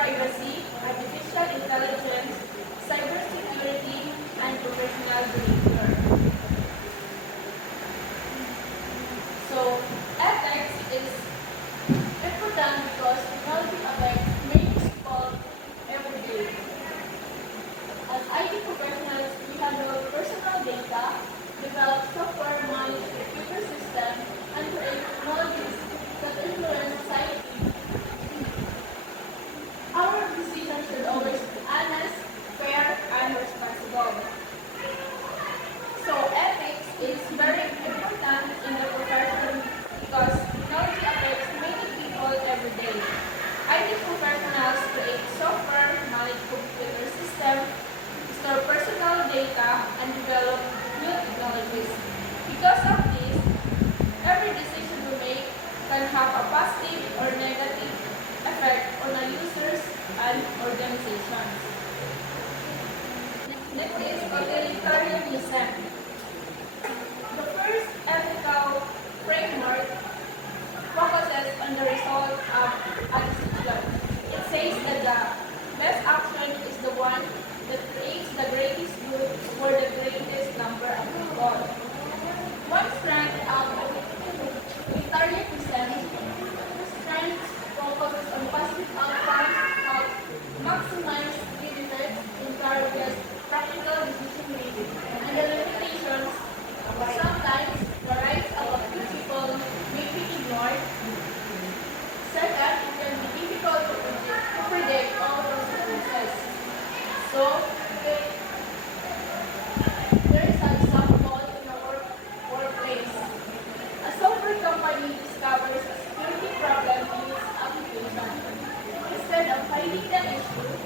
privacy, artificial intelligence, cybersecurity, and professional behavior. So, ethics is important because technology affects many people every day. As IT professionals, we handle personal data, develop software, manage computer systems, and create technologies that influence society. Our decisions should always be honest, fair, and responsible. So ethics is very important in the profession because technology affects many people every day. IT professionals create software, manage computer systems, store personal data, and develop new technologies. Because of this, every decision we make can have a positive or negative effect on the users and organizations. Next is totalitarianism. The first ethical framework focuses on the result of a decision. It says that the best action is the one that creates the greatest good for the greatest number of people. One strand of totalitarianism, strand focuses on positive outcomes, help maximize benefits, encourages practical decision making, and the limitations. Sometimes the rights of a few people may be ignored. Second, it can be difficult to predict all consequences. So, there is an example in a workplace. A software company discovers a security problem in its application. Instead of hiding the issue,